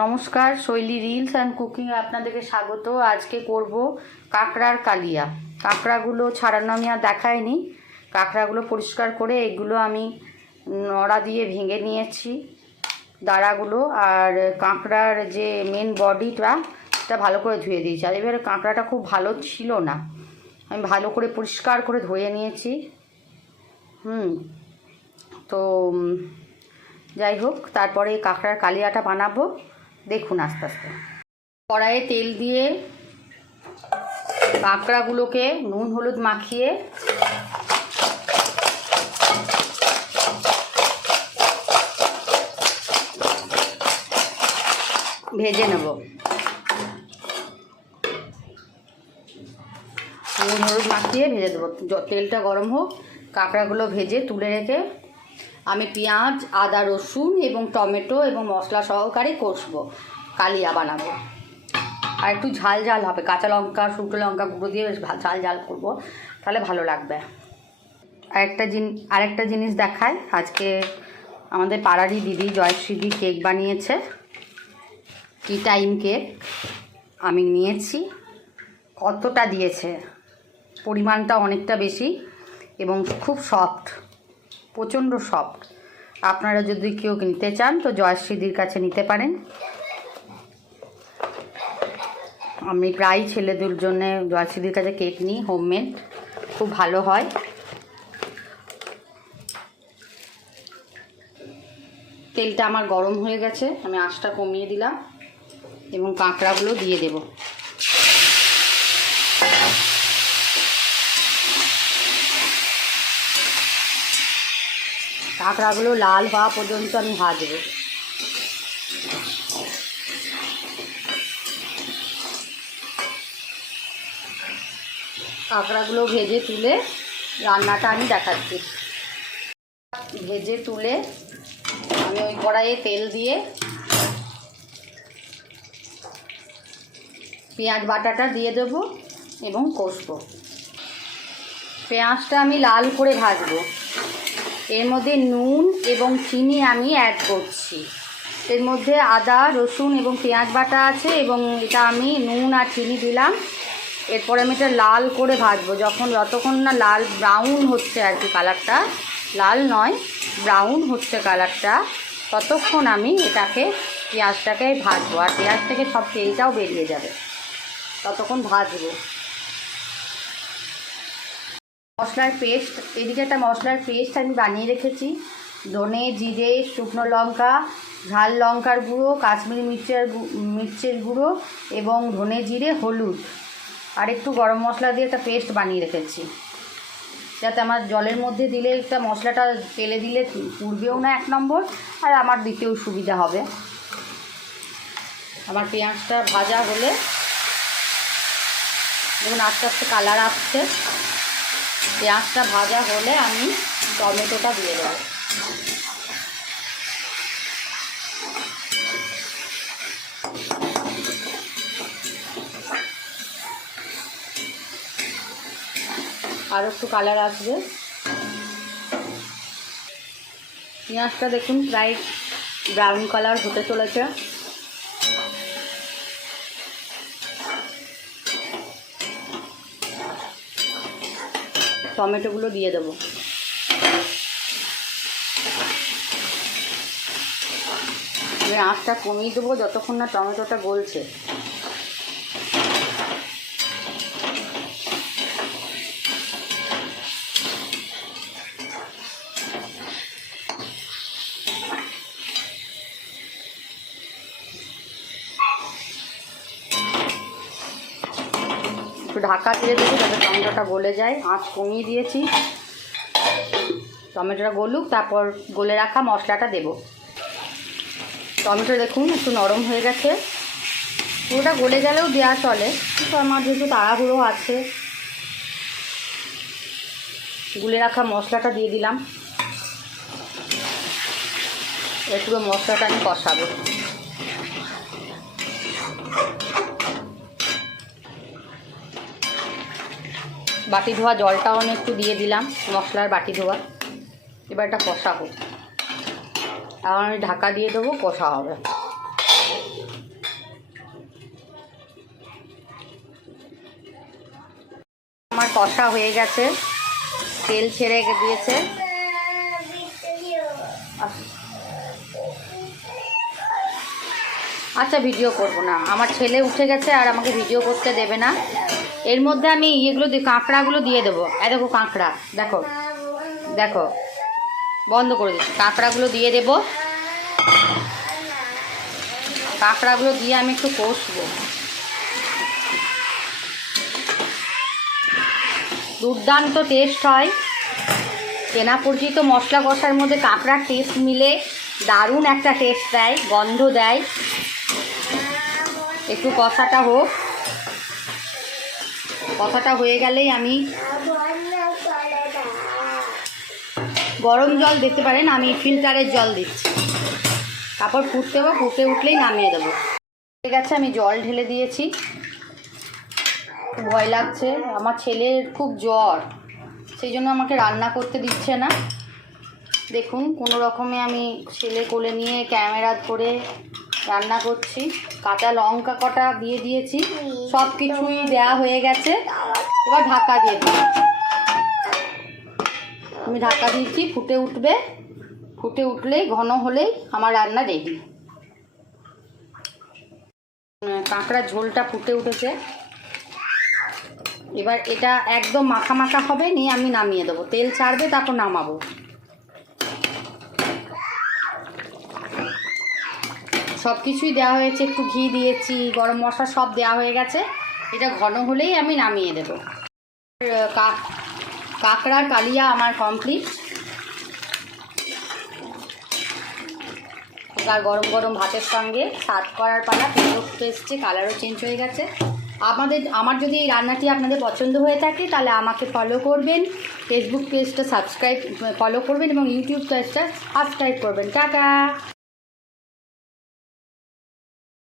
নমস্কার, শৈলী reels and কুকিংয়ে আপনাদেরকে স্বাগত। আজকে করব কাঁকড়ার কালিয়া। কাঁকড়াগুলো ছাড়ানো আমি আর দেখাইনি। কাঁকড়াগুলো পরিষ্কার করে এগুলো আমি নড়া দিয়ে ভেঙে নিয়েছি দাঁড়াগুলো, আর কাঁকড়ার যে মেন বডিটা সেটা ভালো করে ধুয়ে দিয়েছি। আর এবারে কাঁকড়াটা খুব ভালো ছিল না, আমি ভালো করে পরিষ্কার করে ধুয়ে নিয়েছি। তো যাই হোক, তারপরে কাঁকড়ার কালিয়াটা বানাবো, দেখুন আস্তে আস্তে। কড়াইয়ে তেল দিয়ে কাঁকড়াগুলোকে নুন হলুদ মাখিয়ে ভেজে নেব। নুন হলুদ মাখিয়ে ভেজে দেবো। তেলটা গরম হোক, কাঁকড়াগুলো ভেজে তুলে রেখে আমি পেঁয়াজ, আদা, রসুন এবং টমেটো এবং মশলা সহকারে কষবো, কালিয়া বানাবো। আর একটু ঝাল ঝাল হবে, কাঁচা লঙ্কা, শুকনো লঙ্কা গুঁড়ো দিয়ে বেশ ঝাল ঝাল করবো, তাহলে ভালো লাগবে। আরেকটা জিনিস দেখায়, আজকে আমাদের পাড়ারই দিদি জয়শ্রীদি কেক বানিয়েছে, টি টাইম কেক। আমি নিয়েছি, কতটা দিয়েছে, পরিমাণটা অনেকটা বেশি এবং খুব সফট, প্রচণ্ড সফট। আপনারা যদি কেউ নিতে চান তো জয়শ্রীদির কাছে নিতে পারেন। আমি প্রায় ছেলেদের জন্য জয়শ্রীদির কাছে কেক নিই, হোমমেড, খুব ভালো হয়। তেলটা আমার গরম হয়ে গেছে, আমি আঁচটা কমিয়ে দিলাম এবং কাঁকড়াগুলো দিয়ে দেব। কাঁকড়াগুলো লাল হওয়া পর্যন্ত আমি ভাজবো। কাঁকড়াগুলো ভেজে তুলে রান্নাটা আমি দেখাচ্ছি। ভেজে তুলে আমি ওই কড়াইয়ে তেল দিয়ে পেঁয়াজ বাটাটা দিয়ে দেবো এবং কষবো। পেঁয়াজটা আমি লাল করে ভাজবো। এর মধ্যে নুন এবং চিনি আমি অ্যাড করছি। এর মধ্যে আদা, রসুন এবং পেঁয়াজ বাটা আছে এবং এটা আমি নুন আর চিনি দিলাম। এরপরে আমি এটা লাল করে ভাজবো, যতক্ষণ না লাল ব্রাউন হচ্ছে আর কি, কালারটা লাল নয়, ব্রাউন হচ্ছে কালারটা, ততক্ষণ আমি এটাকে পেঁয়াজটাকে ভাজবো। আর পেঁয়াজ থেকে সব তেলটাও বেরিয়ে যাবে, ততক্ষণ ভাজবো। মশলার পেস্ট, এদিকে একটা মশলার পেস্ট আমি বানিয়ে রেখেছি। ধনে, জিরে, শুকনো লঙ্কা, ঝাল লঙ্কার গুঁড়ো, কাশ্মীরি মির্চের গুঁড়ো এবং ধনে, জিরে, হলুদ আর একটু গরম মশলা দিয়ে একটা পেস্ট বানিয়ে রেখেছি, যাতে আমার জলের মধ্যে দিলে একটা মশলাটা তেলে দিলে পুড়বেও না, এক নম্বর, আর আমার দিতেও সুবিধা হবে। আমার পেঁয়াজটা ভাজা হলে দেখুন আস্তে আস্তে কালার আসছে। পেঁয়াজটা ভাজা হলে আমি টমেটোটা দিয়ে দেবো। আর একটু কালার আসবে। পেঁয়াজটা দেখুন প্রায় ব্রাউন কালার হতে চলেছে। টমেটোগুলো দিয়ে দেবো। আঁচটা কমিয়ে দেবো যতক্ষণ না টমেটোটা গলছে। একটু ঢাকা দিয়ে দেবো যাতে টমেটোটা গলে যায়। আঁচ কমিয়ে দিয়েছি, টমেটোটা গলুক, তারপর গলে রাখা মশলাটা দেব। টমেটো দেখুন একটু নরম হয়ে গেছে, পুরোটা গলে গেলেও দেওয়া চলে, কিন্তু আমার যেহেতু তাড়াহুড়ো আছে, গুলে রাখা মশলাটা দিয়ে দিলাম। একটু মশলাটা আমি কষাবো। বাটি ধোয়া জলটাও আমি একটু দিয়ে দিলাম, মশলার বাটি ধোয়া। এবার এটা কষা হোক, আর আমি ঢাকা দিয়ে দেবো, কষা হবে। আমার কষা হয়ে গেছে, তেল ছেড়ে দিয়েছে। আচ্ছা ভিডিও করব না, আমার ছেলে উঠে গেছে আর আমাকে ভিডিও করতে দেবে না। এর মধ্যে আমি ইয়েগুলো কাঁকড়াগুলো দিয়ে দেবো। দেখো কাঁকড়া, দেখো দেখো, বন্ধ করে দিচ্ছি। কাঁকড়াগুলো দিয়ে দেব। কাঁকড়াগুলো দিয়ে আমি একটু কষবো। দুর্দান্ত টেস্ট হয়। কেনা পরিচিত মশলা কষার মধ্যে কাঁকড়ার টেস্ট মিলে দারুণ একটা টেস্ট দেয়, গন্ধ দেয়। একটু কষাটা হোক, কষাটা হয়ে গেলেই আমি গরম জল দিতে পারেন, আমি ফিল্টারের জল দিচ্ছি। তারপর ফুটতে হবে, ফুটে উঠলেই নামিয়ে দেবো। ঠিক আছে, আমি জল ঢেলে দিয়েছি। ভয় লাগছে, আমার ছেলের খুব জ্বর, সেই জন্য আমাকে রান্না করতে দিচ্ছে না। দেখুন কোনো রকমে আমি ছেলে কোলে নিয়ে ক্যামেরা করে রান্না করছি। কাঁচা লঙ্কা কটা দিয়ে দিয়েছি, সব কিছুই দেওয়া হয়ে গেছে। এবার ঢাকা দিয়ে দিই। আমি ঢাকা দিয়েছি, ফুটে উঠবে। ফুটে উঠলেই, ঘন হলেই আমার রান্না রেডি। কাঁকড়ার ঝোলটা ফুটে উঠেছে। এবার এটা একদম মাখা মাখা হবে, নিয়ে আমি নামিয়ে দেবো। তেল ছাড়বে, তারপর নামাবো। সব কিছুই দেওয়া হয়েছে, একটু ঘি দিয়েছি, গরম মশলা সব দেওয়া হয়ে গেছে। এটা ঘন হলেই আমি নামিয়ে দেবো। কাঁকড়ার কালিয়া আমার কমপ্লিট। আর গরম গরম ভাতের সঙ্গে সার্ভ করার পালা। পেঁয়াজ এসছে, কালারও চেঞ্জ হয়ে গেছে। আমার যদি এই রান্নাটি আপনাদের পছন্দ হয়ে থাকে তাহলে আমাকে ফলো করবেন, ফেসবুক পেজটা ফলো করবেন এবং ইউটিউব পেজটা সাবস্ক্রাইব করবেন। টাটা।